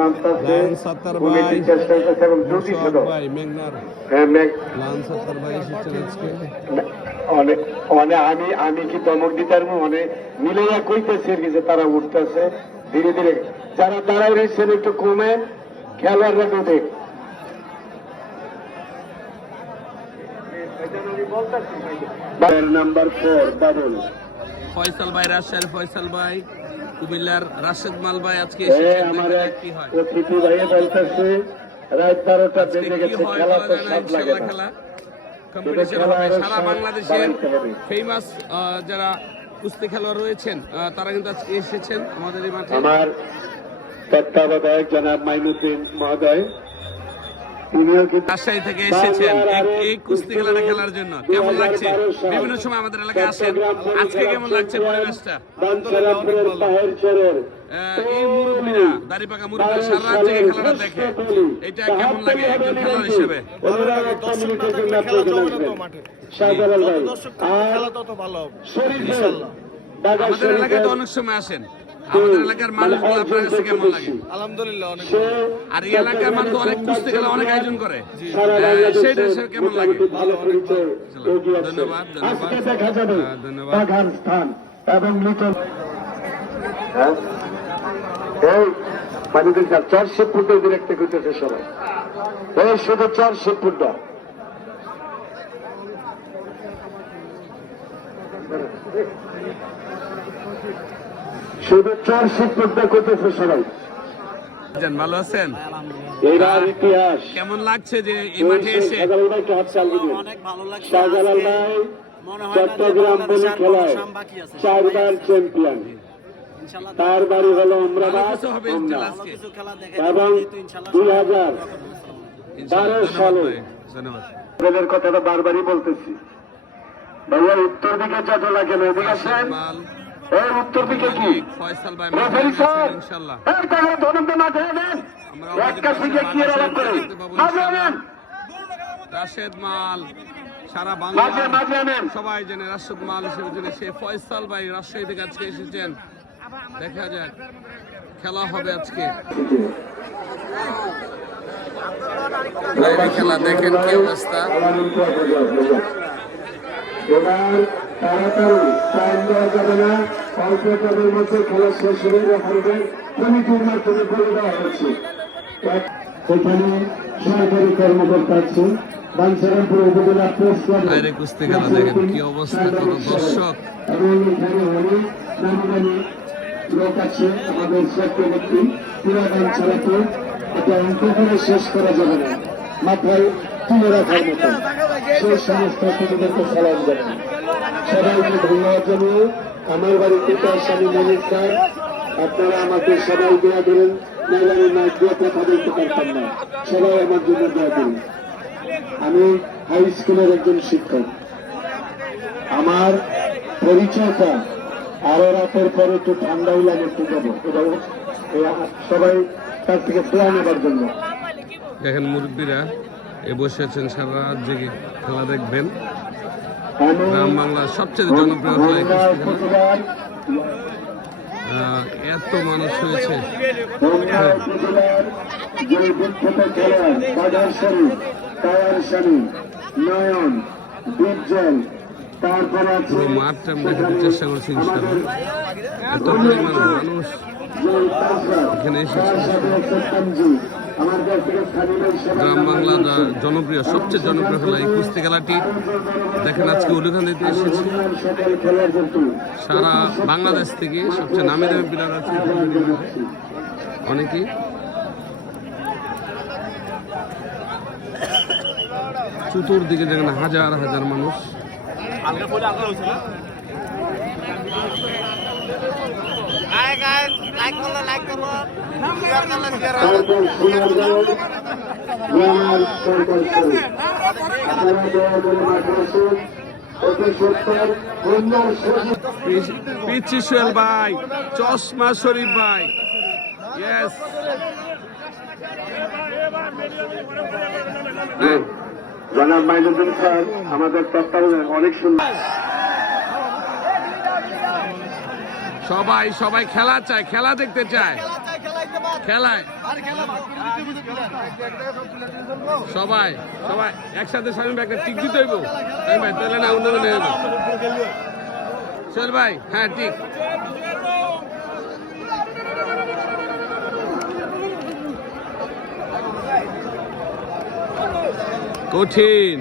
নামতেছে, কমিটির চেষ্টা করতেছে এবং দ্রুতি ছিল। আমি কি দমক দিতার অনেক মিলাইয়া কইতেছি আর কি যে তারা উঠতেছে ধীরে ধীরে। যারা দাঁড়ায় রয়েছেন একটু কমে, খেলোয়াড়রা ডুবে। নাম্বার 4 বাবুল ফয়সাল ভাই, রাজশাহীর ফয়সাল ভাই, কুমিল্লার রাশেদ মাল ভাই আজকে আমার অতিথি ভাই বলতেছে রাত 12টা বেজে গেছে, খেলা তো স্বাদ লাগে না। খেলা কম্পিটিশন হবে সারা বাংলাদেশের ফেমাস যারা কুস্তি খেলোয়াড় রয়েছেন তারা কিন্তু আজকে এসেছেন আমাদের এই মাঠে। আমার তত্ত্বাবধায়ক জনাব মাইনুদ্দিন মহোদয়, তিনিও কিন্তু রাজশাহী থেকে এসেছেন এই কুস্তি খেলাটা খেলার জন্য। কেমন লাগছে? বিভিন্ন সময় আমাদের এলাকায় আসেন, আজকে কেমন লাগছে পরিবেশটা? এই মুরব্বীরা, দাড়ি পাকা মুরব্বীরা সারা রাত জেগে খেলাটা দেখে, এটা কেমন লাগে একজন খেলোয়াড় হিসেবে? আমাদের এলাকায় তো অনেক সময় আসেন, আমাদের এলাকার মানুষগুলো আপনার কাছে কেমন লাগে? আলহামদুলিল্লাহ অনেক। আর এই এলাকার মানুষ অনেক কুস্তি খেলা অনেক আয়োজন করে, সেটা কেমন লাগে? ধন্যবাদ স্থান এবং লিটল মানিকের 400 ফুটের ডিরেক্টে করতেছে সবাই। এই শুধু 400 ফুটটা শুধু 400 ফুটটা করতেছে সবাই। ভালো আছেন? এবার ইতিহাস কেমন লাগছে যে এই মাঠে এসে? অনেক ভালো লাগছে। শাহজালাল ভাই চট্টগ্রাম বলি খেলায় 4 বার চ্যাম্পিয়ন। তার বাড়ি হলো আমরাবাদ এবং 2012 সালে রেলের কথাটা বারবারই বলতেছি। ভাইয়া উত্তর দিকে যত লাগে না এদিকে আসেন। এই উত্তর দিকে কি ফয়সাল ভাই ইনশাআল্লাহ রাশেদ মাল সারা বাংলা সবাই জানে, রাশেদ মাল হিসেবে জানে সে ফয়সাল ভাই রাজশাহী থেকে আজকে এসেছেন। দেখা যাক খেলা হবে আজকে। খেলা দেখেন কি অবস্থা। এবার তাড়াতাড়ি টাইম দেওয়া যাবে না, অল্প টাইমের মধ্যে খেলা শেষ হয়ে যাবে। কমিটির মাধ্যমে বলে দেওয়া হয়েছে। সেখানে সরকারি কর্মকর্তা আছে, বাঞ্ছারামপুর উপজেলা পোস্ট কুস্তি খেলা দেখেন কি অবস্থা, কত দর্শক এবং এখানে অনেক নামী লোক আছে। আমাদের চক্রবর্তী পুরা বাঞ্ছারাকে এটা অঙ্ক করে শেষ করা যাবে না, মাথায় তুলে রাখার মতো সেই সমস্ত তোমাদেরকে সালাম জানাই। সবাইকে ধন্যবাদ জানিয়ে আমার বাড়ির পিতার স্বামী মনির স্যার, আপনারা আমাকে সবাই দোয়া করেন, নাহলে আমি না দোয়া কথা বলতে পারতাম না। সবাই আমার জন্য দোয়া করুন। আমি হাই স্কুলের একজন শিক্ষক। আমার পরিচয়টা আরো রাতের পরে একটু ঠান্ডাই লাগে, একটু যাবো এটা সবাই তার থেকে দোয়া নেবার জন্য। দেখেন মুরব্বীরা এ বসে আছেন, সারা রাত জেগে খেলা দেখবেন। গ্রাম বাংলার সবচেয়ে জনপ্রিয় এত মানুষ হয়েছে। পুরো মাঠটা আমি দেখাতে চেষ্টা করছি ইনশাআল্লাহ। এত পরিমাণ মানুষ এখানে এসেছে। গ্রাম বাংলার জনপ্রিয় সবচেয়ে জনপ্রিয় খেলা এই কুস্তি খেলাটি দেখেন আজকে উলুখান দিতে এসেছে। সারা বাংলাদেশ থেকে সবচেয়ে নামি দামি প্লেয়ার আছে অনেকেই। চতুর্দিকে যেখানে হাজার হাজার মানুষ। পিচ্ছি সোহেল ভাই, চশমা শরীফ ভাই, ইয়েস জনাব মাইনুদ্দিন স্যার আমাদের তত্ত্বাবধানে অনেক সুন্দর। সবাই সবাই খেলা চায়, খেলা দেখতে চায়। খেলায় সবাই সবাই একসাথে স্বামী ভাই একটা টিক দিতে হইব স্বামী ভাই তাহলে না অন্য নেই চল ভাই হ্যাঁ ঠিক কঠিন